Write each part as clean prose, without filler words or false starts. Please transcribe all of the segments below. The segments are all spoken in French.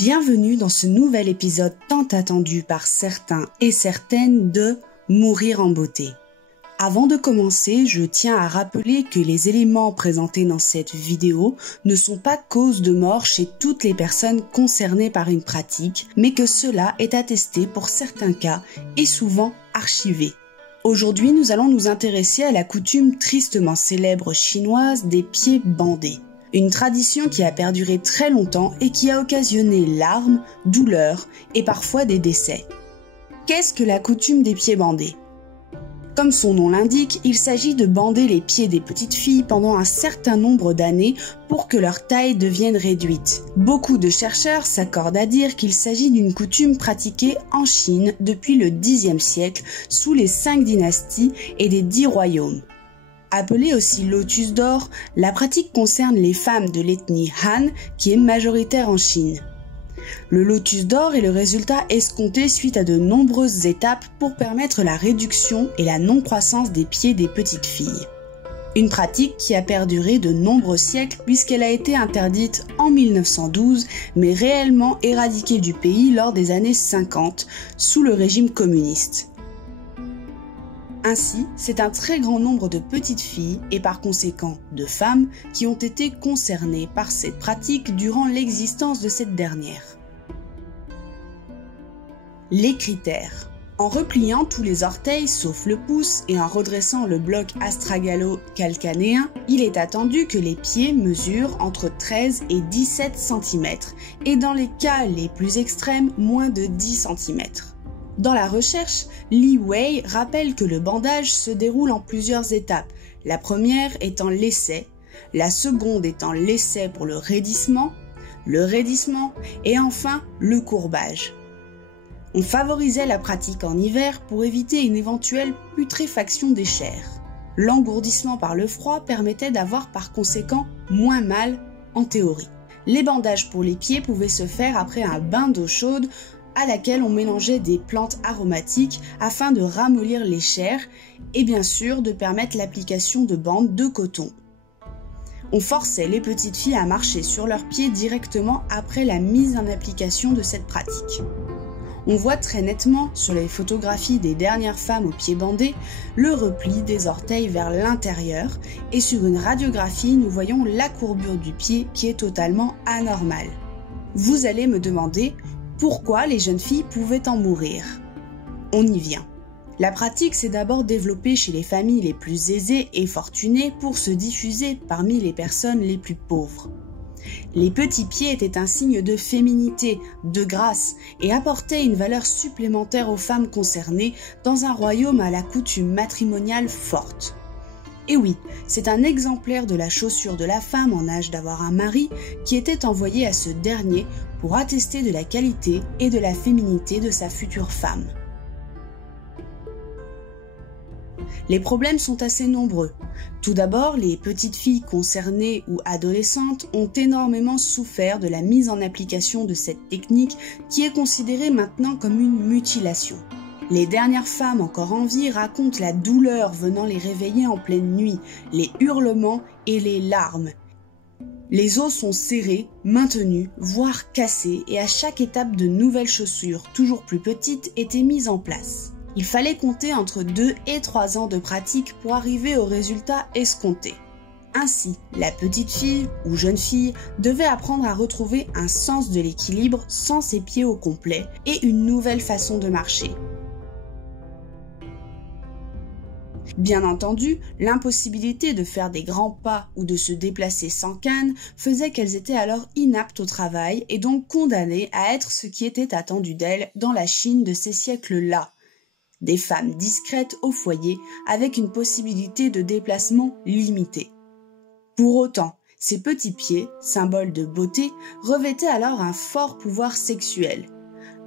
Bienvenue dans ce nouvel épisode tant attendu par certains et certaines de Mourir en beauté. Avant de commencer, je tiens à rappeler que les éléments présentés dans cette vidéo ne sont pas cause de mort chez toutes les personnes concernées par une pratique, mais que cela est attesté pour certains cas et souvent archivé. Aujourd'hui, nous allons nous intéresser à la coutume tristement célèbre chinoise des pieds bandés. Une tradition qui a perduré très longtemps et qui a occasionné larmes, douleurs et parfois des décès. Qu'est-ce que la coutume des pieds bandés ? Comme son nom l'indique, il s'agit de bander les pieds des petites filles pendant un certain nombre d'années pour que leur taille devienne réduite. Beaucoup de chercheurs s'accordent à dire qu'il s'agit d'une coutume pratiquée en Chine depuis le Xe siècle sous les 5 dynasties et des 10 royaumes. Appelée aussi lotus d'or, la pratique concerne les femmes de l'ethnie Han qui est majoritaire en Chine. Le lotus d'or est le résultat escompté suite à de nombreuses étapes pour permettre la réduction et la non-croissance des pieds des petites filles. Une pratique qui a perduré de nombreux siècles puisqu'elle a été interdite en 1912 mais réellement éradiquée du pays lors des années 50 sous le régime communiste. Ainsi, c'est un très grand nombre de petites filles et par conséquent de femmes qui ont été concernées par cette pratique durant l'existence de cette dernière. Les critères. En repliant tous les orteils sauf le pouce et en redressant le bloc astragalo-calcanéen, il est attendu que les pieds mesurent entre 13 et 17 cm et dans les cas les plus extrêmes, moins de 10 cm. Dans la recherche, Li Wei rappelle que le bandage se déroule en plusieurs étapes, la première étant l'essai, la seconde étant l'essai pour le raidissement et enfin le courbage. On favorisait la pratique en hiver pour éviter une éventuelle putréfaction des chairs. L'engourdissement par le froid permettait d'avoir par conséquent moins mal en théorie. Les bandages pour les pieds pouvaient se faire après un bain d'eau chaude à laquelle on mélangeait des plantes aromatiques afin de ramollir les chairs et bien sûr de permettre l'application de bandes de coton. On forçait les petites filles à marcher sur leurs pieds directement après la mise en application de cette pratique. On voit très nettement sur les photographies des dernières femmes aux pieds bandés le repli des orteils vers l'intérieur et sur une radiographie nous voyons la courbure du pied qui est totalement anormale. Vous allez me demander pourquoi les jeunes filles pouvaient en mourir. On y vient. La pratique s'est d'abord développée chez les familles les plus aisées et fortunées pour se diffuser parmi les personnes les plus pauvres. Les petits pieds étaient un signe de féminité, de grâce et apportaient une valeur supplémentaire aux femmes concernées dans un royaume à la coutume matrimoniale forte. Et oui, c'est un exemplaire de la chaussure de la femme en âge d'avoir un mari qui était envoyé à ce dernier pour attester de la qualité et de la féminité de sa future femme. Les problèmes sont assez nombreux. Tout d'abord, les petites filles concernées ou adolescentes ont énormément souffert de la mise en application de cette technique qui est considérée maintenant comme une mutilation. Les dernières femmes encore en vie racontent la douleur venant les réveiller en pleine nuit, les hurlements et les larmes. Les os sont serrés, maintenus, voire cassés et à chaque étape de nouvelles chaussures, toujours plus petites, étaient mises en place. Il fallait compter entre 2 et 3 ans de pratique pour arriver au résultat escompté. Ainsi, la petite fille ou jeune fille devait apprendre à retrouver un sens de l'équilibre sans ses pieds au complet et une nouvelle façon de marcher. Bien entendu, l'impossibilité de faire des grands pas ou de se déplacer sans canne faisait qu'elles étaient alors inaptes au travail et donc condamnées à être ce qui était attendu d'elles dans la Chine de ces siècles-là. Des femmes discrètes au foyer avec une possibilité de déplacement limitée. Pour autant, ces petits pieds, symboles de beauté, revêtaient alors un fort pouvoir sexuel.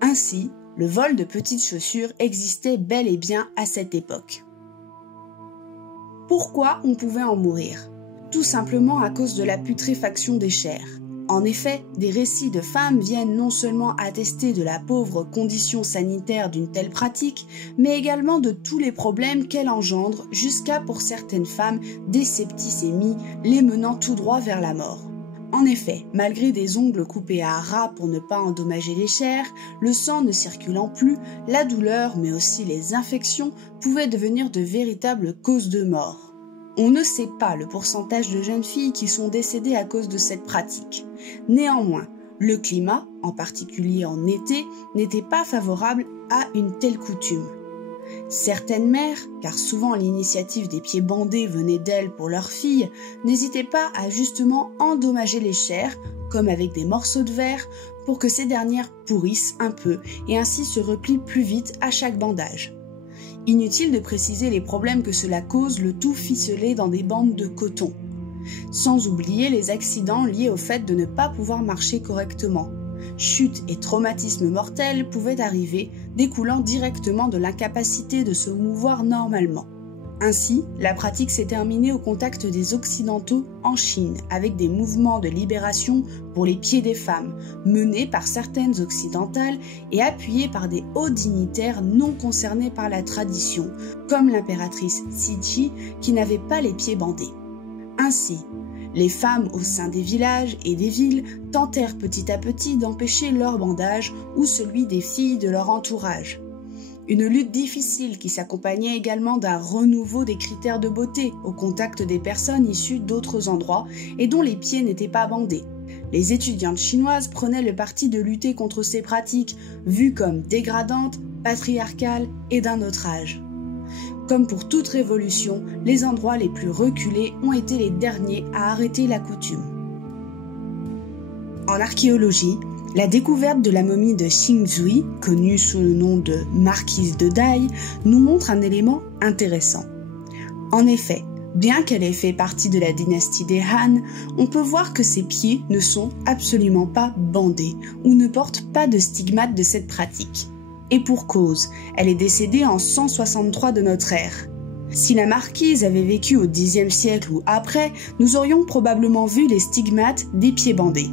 Ainsi, le vol de petites chaussures existait bel et bien à cette époque. Pourquoi on pouvait en mourir ? Tout simplement à cause de la putréfaction des chairs. En effet, des récits de femmes viennent non seulement attester de la pauvre condition sanitaire d'une telle pratique, mais également de tous les problèmes qu'elle engendre jusqu'à, pour certaines femmes, des septicémies les menant tout droit vers la mort. En effet, malgré des ongles coupés à ras pour ne pas endommager les chairs, le sang ne circulant plus, la douleur mais aussi les infections pouvaient devenir de véritables causes de mort. On ne sait pas le pourcentage de jeunes filles qui sont décédées à cause de cette pratique. Néanmoins, le climat, en particulier en été, n'était pas favorable à une telle coutume. Certaines mères, car souvent l'initiative des pieds bandés venait d'elles pour leurs filles, n'hésitaient pas à justement endommager les chairs, comme avec des morceaux de verre, pour que ces dernières pourrissent un peu et ainsi se replient plus vite à chaque bandage. Inutile de préciser les problèmes que cela cause, le tout ficelé dans des bandes de coton. Sans oublier les accidents liés au fait de ne pas pouvoir marcher correctement. Chutes et traumatismes mortels pouvaient arriver, découlant directement de l'incapacité de se mouvoir normalement. Ainsi, la pratique s'est terminée au contact des Occidentaux en Chine, avec des mouvements de libération pour les pieds des femmes, menés par certaines occidentales et appuyés par des hauts dignitaires non concernés par la tradition, comme l'impératrice Cixi qui n'avait pas les pieds bandés. Ainsi, les femmes au sein des villages et des villes tentèrent petit à petit d'empêcher leur bandage ou celui des filles de leur entourage. Une lutte difficile qui s'accompagnait également d'un renouveau des critères de beauté au contact des personnes issues d'autres endroits et dont les pieds n'étaient pas bandés. Les étudiantes chinoises prenaient le parti de lutter contre ces pratiques vues comme dégradantes, patriarcales et d'un autre âge. Comme pour toute révolution, les endroits les plus reculés ont été les derniers à arrêter la coutume. En archéologie, la découverte de la momie de Xingzui, connue sous le nom de marquise de Dai, nous montre un élément intéressant. En effet, bien qu'elle ait fait partie de la dynastie des Han, on peut voir que ses pieds ne sont absolument pas bandés ou ne portent pas de stigmate de cette pratique. Et pour cause, elle est décédée en 163 de notre ère. Si la marquise avait vécu au Xe siècle ou après, nous aurions probablement vu les stigmates des pieds bandés.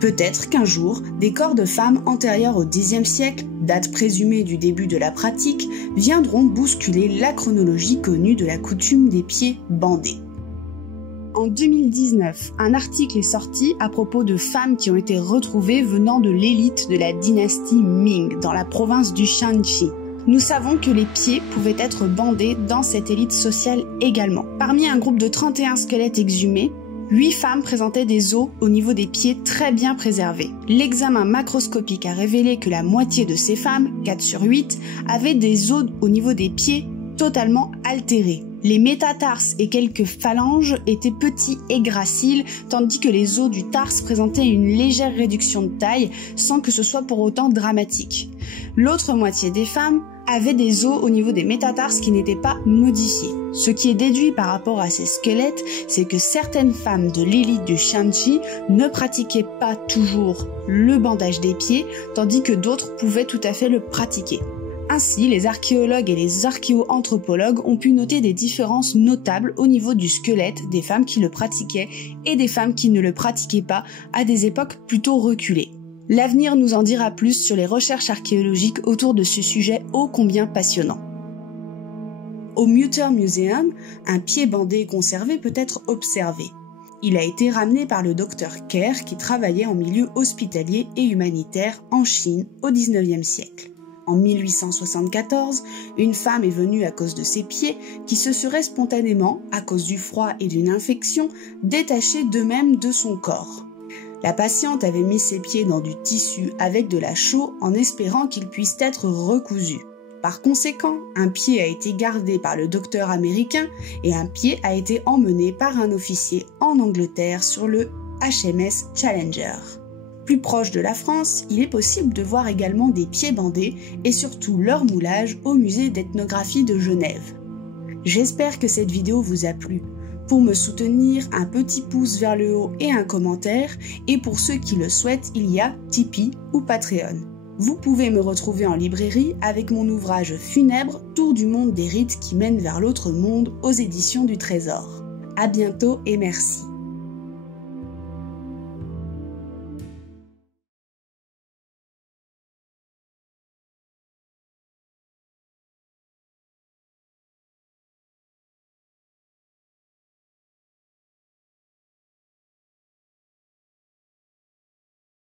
Peut-être qu'un jour, des corps de femmes antérieures au Xe siècle, date présumée du début de la pratique, viendront bousculer la chronologie connue de la coutume des pieds bandés. En 2019, un article est sorti à propos de femmes qui ont été retrouvées venant de l'élite de la dynastie Ming dans la province du Shanxi. Nous savons que les pieds pouvaient être bandés dans cette élite sociale également. Parmi un groupe de 31 squelettes exhumés, 8 femmes présentaient des os au niveau des pieds très bien préservés. L'examen macroscopique a révélé que la moitié de ces femmes, 4 sur 8, avaient des os au niveau des pieds totalement altérés. Les métatarses et quelques phalanges étaient petits et graciles, tandis que les os du tarse présentaient une légère réduction de taille, sans que ce soit pour autant dramatique. L'autre moitié des femmes avaient des os au niveau des métatarses qui n'étaient pas modifiés. Ce qui est déduit par rapport à ces squelettes, c'est que certaines femmes de l'élite du Shanxi ne pratiquaient pas toujours le bandage des pieds, tandis que d'autres pouvaient tout à fait le pratiquer. Ainsi, les archéologues et les archéo-anthropologues ont pu noter des différences notables au niveau du squelette des femmes qui le pratiquaient et des femmes qui ne le pratiquaient pas à des époques plutôt reculées. L'avenir nous en dira plus sur les recherches archéologiques autour de ce sujet ô combien passionnant. Au Mutter Museum, un pied bandé conservé peut être observé. Il a été ramené par le docteur Kerr qui travaillait en milieu hospitalier et humanitaire en Chine au XIXe siècle. En 1874, une femme est venue à cause de ses pieds qui se seraient spontanément, à cause du froid et d'une infection, détachés d'eux-mêmes de son corps. La patiente avait mis ses pieds dans du tissu avec de la chaux en espérant qu'ils puissent être recousus. Par conséquent, un pied a été gardé par le docteur américain et un pied a été emmené par un officier en Angleterre sur le HMS Challenger. Plus proche de la France, il est possible de voir également des pieds bandés et surtout leur moulage au musée d'ethnographie de Genève. J'espère que cette vidéo vous a plu. Pour me soutenir, un petit pouce vers le haut et un commentaire, et pour ceux qui le souhaitent, il y a Tipeee ou Patreon. Vous pouvez me retrouver en librairie avec mon ouvrage funèbre Tour du monde des rites qui mènent vers l'autre monde aux éditions du Trésor. À bientôt et merci.